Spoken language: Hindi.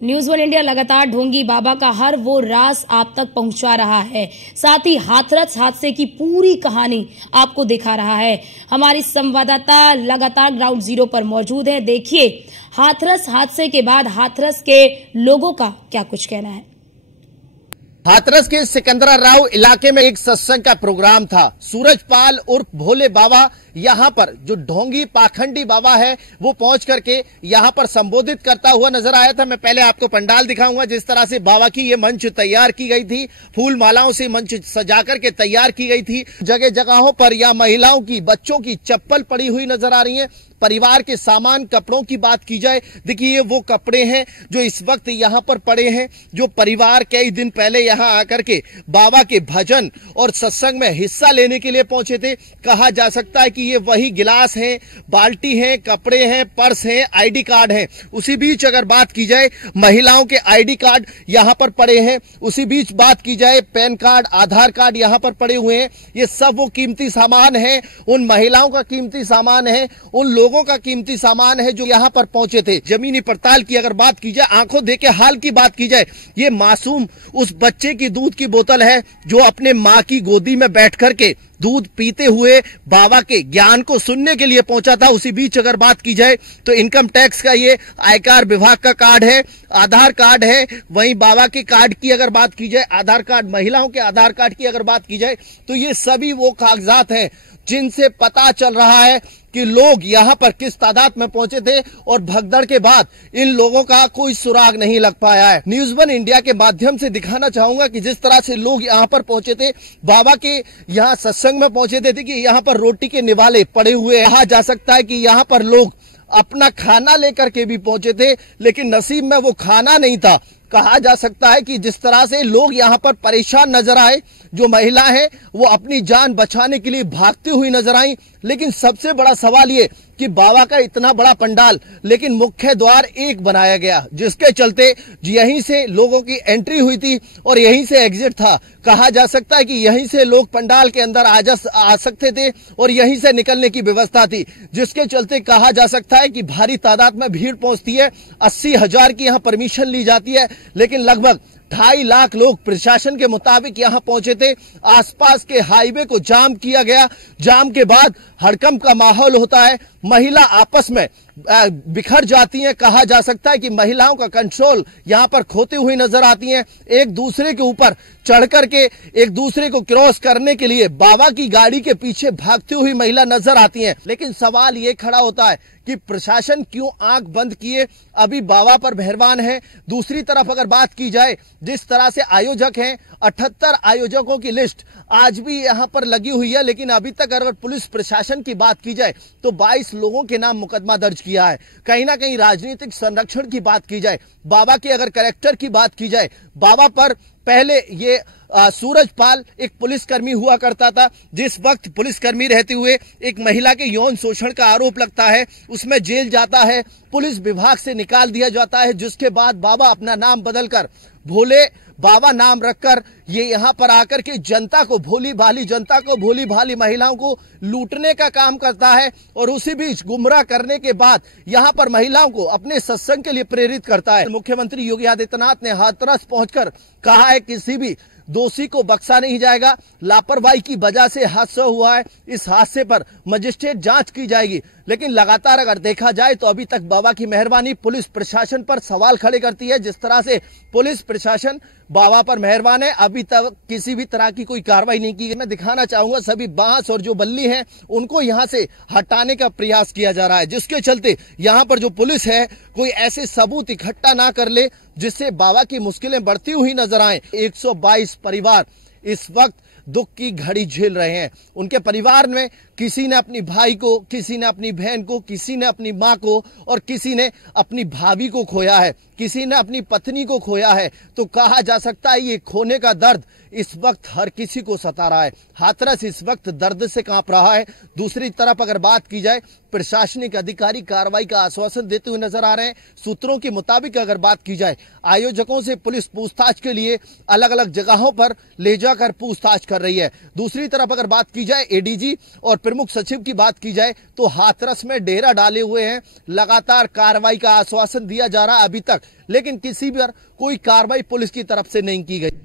न्यूज वन इंडिया लगातार ढोंगी बाबा का हर वो राज आप तक पहुंचा रहा है, साथ ही हाथरस हादसे की पूरी कहानी आपको दिखा रहा है। हमारी संवाददाता लगातार ग्राउंड जीरो पर मौजूद है। देखिए हाथरस हादसे के बाद हाथरस के लोगों का क्या कुछ कहना है। हाथरस के सिकंदरा राव इलाके में एक सत्संग का प्रोग्राम था। सूरजपाल उर्फ भोले बाबा यहाँ पर जो ढोंगी पाखंडी बाबा है वो पहुंच करके यहाँ पर संबोधित करता हुआ नजर आया था। मैं पहले आपको पंडाल दिखाऊंगा, जिस तरह से बाबा की ये मंच तैयार की गई थी, फूल मालाओं से मंच सजा करके तैयार की गई थी। जगह जगहों पर या महिलाओं की, बच्चों की चप्पल पड़ी हुई नजर आ रही है। परिवार के सामान, कपड़ों की बात की जाए, देखिए ये वो कपड़े हैं जो इस वक्त यहाँ पर पड़े हैं, जो परिवार कई दिन पहले यहाँ आकर के बाबा के भजन और सत्संग में हिस्सा लेने के लिए पहुंचे थे। कहा जा सकता है कि ये वही गिलास हैं, बाल्टी हैं, कपड़े हैं, पर्स हैं, आईडी कार्ड हैं। उसी बीच अगर बात की जाए महिलाओं के आईडी कार्ड यहाँ पर पड़े हैं। उसी बीच बात की जाए पैन कार्ड, आधार कार्ड यहाँ पर पड़े हुए हैं। ये सब वो कीमती सामान है, उन महिलाओं का कीमती सामान है, उन लोगों का कीमती सामान है जो यहाँ पर पहुंचे थे। जमीनी पड़ताल की अगर बात की जाए, आंखों देखे हाल की बात की जाए, ये मासूम उस बच्चे की दूध की बोतल है जो अपने मां की गोदी में बैठ करके दूध पीते हुए बाबा के ज्ञान को सुनने के लिए पहुंचा था। उसी बीच अगर बात की जाए तो इनकम टैक्स का ये आयकर विभाग का कार्ड है, आधार कार्ड है। वहीं बाबा के कार्ड की अगर बात की जाए, आधार कार्ड, महिलाओं के आधार कार्ड की अगर बात की जाए तो ये सभी वो कागजात हैं जिनसे पता चल रहा है कि लोग यहाँ पर किस तादाद में पहुंचे थे और भगदड़ के बाद इन लोगों का कोई सुराग नहीं लग पाया है। न्यूज वन इंडिया के माध्यम से दिखाना चाहूंगा कि जिस तरह से लोग यहाँ पर पहुंचे थे, बाबा के यहाँ सत्संग में पहुंचे थे कि यहाँ पर रोटी के निवाले पड़े हुए। कहा जा सकता है कि यहाँ पर लोग अपना खाना लेकर के भी पहुंचे थे, लेकिन नसीब में वो खाना नहीं था। कहा जा सकता है कि जिस तरह से लोग यहाँ पर परेशान नजर आए, जो महिला है वो अपनी जान बचाने के लिए भागती हुई नजर आई। लेकिन सबसे बड़ा सवाल ये कि बाबा का इतना बड़ा पंडाल, लेकिन मुख्य द्वार एक बनाया गया, जिसके चलते यहीं से लोगों की एंट्री हुई थी और यहीं से एग्जिट था। कहा जा सकता है कि यहीं से लोग पंडाल के अंदर आ सकते थे और यहीं से निकलने की व्यवस्था थी, जिसके चलते कहा जा सकता है कि भारी तादाद में भीड़ पहुंचती है। 80,000 की यहाँ परमिशन ली जाती है, लेकिन लगभग 2.5 लाख लोग प्रशासन के मुताबिक यहां पहुंचे थे। आसपास के हाईवे को जाम किया गया। जाम के बाद हड़कंप का माहौल होता है, महिला आपस में बिखर जाती हैं। कहा जा सकता है कि महिलाओं का कंट्रोल यहां पर खोती हुई नजर आती हैं। एक दूसरे के ऊपर चढ़ करके एक दूसरे को क्रॉस करने के लिए बाबा की गाड़ी के पीछे भागती हुई महिला नजर आती हैं। लेकिन सवाल ये खड़ा होता है कि प्रशासन क्यों आंख बंद किए अभी बाबा पर मेहरबान है। दूसरी तरफ अगर बात की जाए, जिस तरह से आयोजक हैं, 78 आयोजकों की लिस्ट आज भी यहां पर लगी हुई है, लेकिन अभी तक अगर पुलिस प्रशासन की बात की जाए तो 22 लोगों के नाम मुकदमा दर्ज किया है। कहीं ना कहीं राजनीतिक संरक्षण की बात की जाए, बाबा के अगर कैरेक्टर की बात की जाए, बाबा पर पहले ये सूरजपाल एक पुलिसकर्मी हुआ करता था। जिस वक्त पुलिसकर्मी रहते हुए एक महिला के यौन शोषण का आरोप लगता है, उसमें जेल जाता है, पुलिस विभाग से निकाल दिया जाता है, जिसके बाद बाबा अपना नाम बदलकर भोले बाबा नाम रखकर ये यहाँ पर आकर के जनता को, भोली भाली महिलाओं को लूटने का काम करता है और उसी बीच गुमराह करने के बाद यहाँ पर महिलाओं को अपने सत्संग के लिए प्रेरित करता है। मुख्यमंत्री योगी आदित्यनाथ ने हाथरस पहुंचकर कहा है किसी भी दोषी को बख्शा नहीं जाएगा। लापरवाही की वजह से हादसा हुआ है, इस हादसे पर मजिस्ट्रेट जांच की जाएगी। लेकिन लगातार अगर देखा जाए तो अभी तक बाबा की मेहरबानी पुलिस प्रशासन पर सवाल खड़े करती है। जिस तरह से पुलिस प्रशासन बाबा पर मेहरबान है, अभी तक किसी भी तरह की कोई कार्रवाई नहीं की गई। मैं दिखाना चाहूंगा सभी बांस और जो बल्ली हैं उनको यहां से हटाने का प्रयास किया जा रहा है, जिसके चलते यहां पर जो पुलिस है कोई ऐसे सबूत इकट्ठा ना कर ले जिससे बाबा की मुश्किलें बढ़ती हुई नजर आए। 122 परिवार इस वक्त दुख की घड़ी झेल रहे हैं। उनके परिवार में किसी ने अपनी भाई को, किसी ने अपनी बहन को, किसी ने अपनी मां को और किसी ने अपनी भाभी को खोया है, किसी ने अपनी पत्नी को खोया है। तो कहा जा सकता है ये खोने का दर्द इस वक्त हर किसी को सता रहा है। हाथरस इस वक्त दर्द से कांप रहा है। दूसरी तरफ अगर बात की जाए, प्रशासनिक अधिकारी कार्रवाई का आश्वासन देते हुए नजर आ रहे हैं। सूत्रों के मुताबिक अगर बात की जाए, आयोजकों से पुलिस पूछताछ के लिए अलग अलग जगहों पर ले जाकर पूछताछ कर रही है। दूसरी तरफ अगर बात की जाए एडीजी और प्रमुख सचिव की बात की जाए तो हाथरस में डेरा डाले हुए हैं। लगातार कार्रवाई का आश्वासन दिया जा रहा है। अभी तक लेकिन किसी पर कोई कार्रवाई पुलिस की तरफ से नहीं की गई।